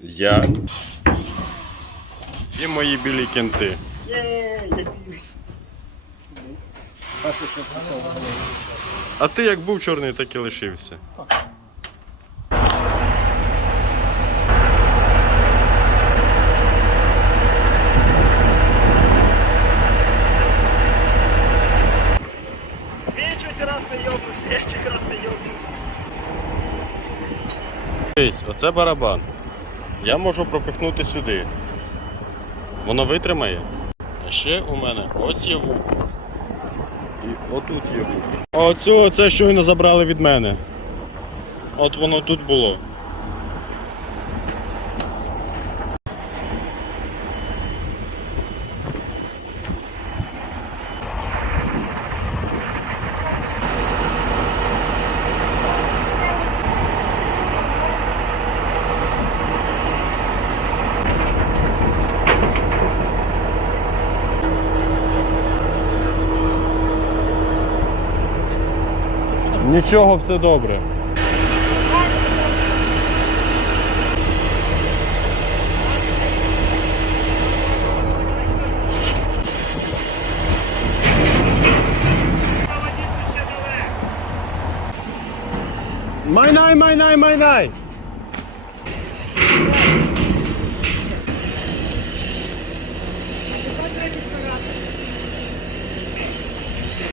Я. І мої білі кінти. А ти як був чорний, так і лишився. Оце барабан. Я можу пропихнути сюди. Воно витримає. А ще у мене ось є вухо. І отут є вухо. А оцю оце щойно забрали від мене. От воно тут було. Нічого, все добре. Майнай, майнай, майнай!